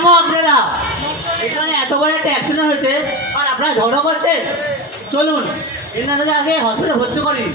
থামো আপনারা, এখানে এত বড় একটা অ্যাক্সিডেন্ট হয়েছে আর আপনারা ঝগড়া করছেন। চলুন এনাদের আগে হসপিটালে ভর্তি করি।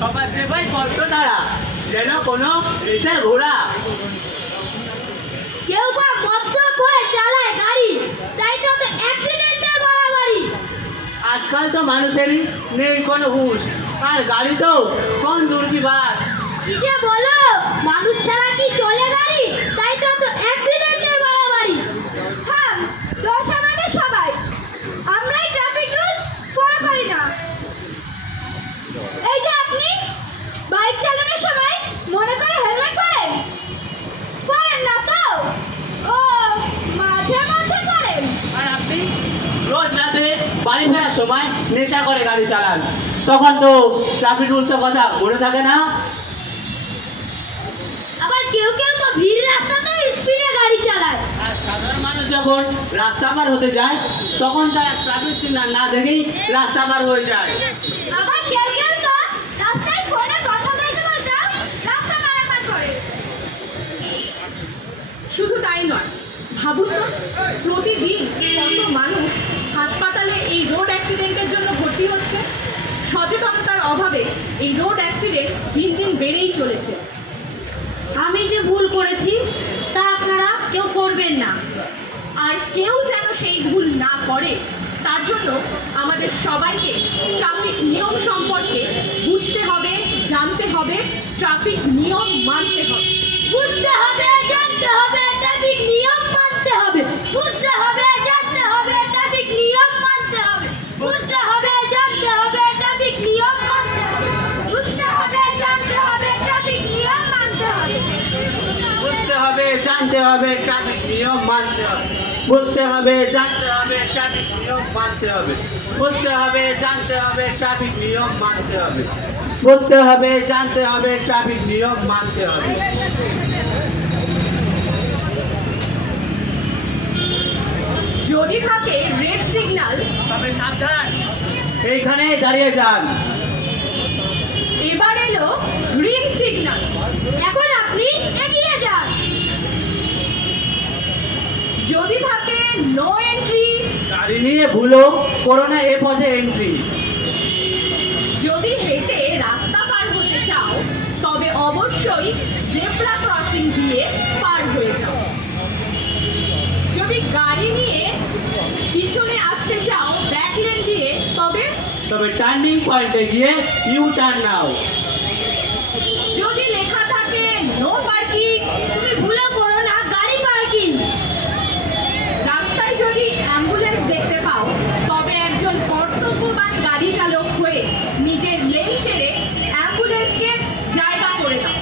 সবার যেভাবে গল্প তারা যেন কোনো রেসের ঘোড়া। কেউ বা মদ্যপ হয়ে চালায় গাড়ি, তাই তো অ্যাক্সিডেন্টের বাড়াবাড়ি। আজকাল তো মানুষেরই নেই কোনো হুঁশ, আর গাড়ি তো কোন দুর্বিপাক। কি যে বলো, মানুষ ছাড়া কি চলে গাড়ি, তাই তো অ্যাক্সিডেন্টের বাড়াবাড়ি। হ্যাঁ, দোষ আমাদের সবাই, আমরাই ট্রাফিক রুল ফলো করি না। এই যে আপনি বাইক চালানোর সময় মনে করে হেলমেট পরেন না তো? ও মাঝে মধ্যে পরেন। আর আপনি রোজ রাতে বাড়ি ফেরার সময় নেশা করে গাড়ি চালান, তখন তো ট্রাফিক রুলসের কথা মনে থাকে না। আবার কেউ কেউ তো ভিড় রাস্তাতেও স্পিডে গাড়ি চালায়। আর সাধারণ মানুষ যখন রাস্তা পার হতে যায় তখন তারা ট্রাফিক সিগন্যাল না দেখেই রাস্তা পার হয়ে যায়। আবার কেউ কেউ তো রাস্তায় ফোনে কথা বলতে বলতে রাস্তা পারাপার করে। শুধু তাই নয়, ভাবুন তো প্রতিদিন কত মানুষ হাসপাতালে এই রোড অ্যাক্সিডেন্টের জন্য ভর্তি হচ্ছে। সচেতনতার অভাবে এই রোড অ্যাক্সিডেন্ট দিন দিন বেড়েই চলেছে। আমি যে ভুল করেছি তা আপনারা কেউ করবেন না, আর কেউ যেন সেই ভুল না করে তার জন্য আমাদের সবাইকে ট্রাফিক নিয়ম সম্পর্কে বুঝতে হবে, জানতে হবে, ট্রাফিক নিয়ম মানতে হবে। বুঝতে হবে, জানতে হবে, ট্রাফিক নিয়ম মানতে হবে। বুঝতে হবে, জানতে হবে, ট্রাফিক নিয়ম মানতে হবে। বুঝতে হবে, জানতে হবে, ট্রাফিক নিয়ম মানতে হবে। বুঝতে হবে, জানতে হবে, ট্রাফিক নিয়ম মানতে হবে। বুঝতে হবে, জানতে হবে, ট্রাফিক নিয়ম মানতে হবে। বুঝতে হবে, জানতে হবে, ট্রাফিক নিয়ম মানতে হবে। বুঝতে হবে, জানতে হবে, ট্রাফিক নিয়ম মানতে হবে। বুঝতে হবে, জানতে হবে, ট্রাফিক নিয়ম মানতে হবে। যদি থাকে রেড সিগন্যাল, তবে সাবধান, এইখানে দাঁড়িয়ে যান। এবার এলো গ্রিন সিগন্যাল, এখন আপনি এগিয়ে যান। যদি থাকে নো এন্ট্রি, গাড়ি নিয়ে ভুলো করো না এ পথে এন্ট্রি। যদি হেঁটে রাস্তা পার হতে চাও তবে অবশ্যই জেব্রা ক্রসিং দিয়ে পার হয়ে যাও। যদি গাড়ি নিয়ে পিছনে আসতে চাও ব্যাক লেন দিয়ে তবে টার্নিং পয়েন্টে গিয়ে ইউ টার্ন নাও। যদি লেখা থাকে নো পার্কিং, তুমি ভুলে করো না গাড়ি পার্কিং। রাস্তায় যদি অ্যাম্বুলেন্স দেখতে পাও তবে একজন কর্তব্যবান গাড়ি চালক হয়ে নিজের লেন ছেড়ে অ্যাম্বুলেন্সকে জায়গা করে দাও।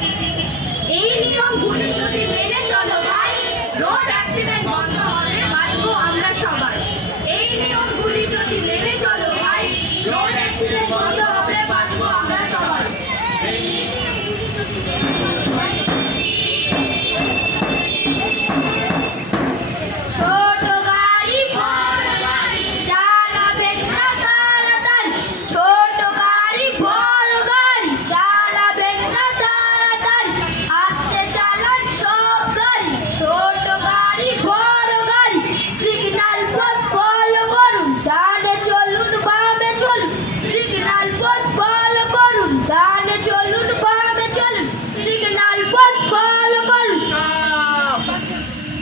এই নিয়মগুলি যদি মেনে চলো ভাই, রোড অ্যাক্সিডেন্ট বন্ধ হবে, বাঁচবো আমরা সবাই। এই নিয়মগুলি যদি মেনে চলো ভাই, রোড অ্যাক্সিডেন্ট বন্ধ হবে, বাঁচবো আমরা সবাই। ছোট গাড়ি বড় গাড়ি চালাবেন না তাড়াতাড়ি। ছোট গাড়ি বড় গাড়ি চালাবেন না তাড়াতাড়ি। আস্তে চালান সব গাড়ি। ছোট গাড়ি বড় গাড়ি সিগন্যাল পোস্ট ফলো করুন, ডানে চলুন বামে চলুন। সিগন্যাল পোস্ট ফলো করুন, ডানে চলুন বামে চলুন। সিগন্যাল পোস্ট ফলো করুন।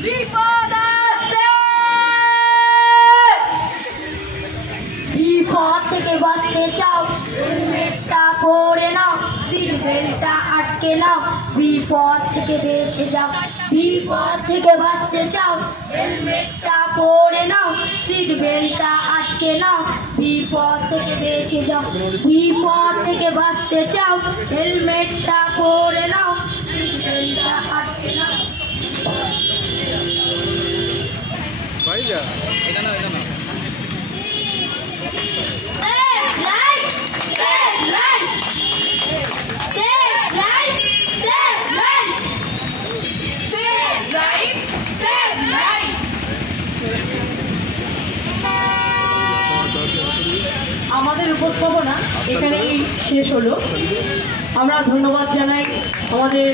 বিপদ আছে, বিপদ থেকে বাঁচতে চাও হেলমেটটা পরে নাও, সিট বেল্টটা আটকে নাও। বিপদ থেকে বেঁচে যাও, বিপদ থেকে বাঁচতে চাও হেলমেটটা পরে নাও, সিট বেল্টটা আটকে নাও। বিপদ থেকে বেঁচে যাও, বিপদ থেকে বাঁচতে চাও হেলমেটটা পরে নাও, সিট বেল্টটা আটকে নাও। এটা না উপস্থাপনা এখানেই শেষ হলো। আমরা ধন্যবাদ জানাই আমাদের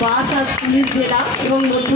বারাসাত পুলিশ জেলা এবং মধ্য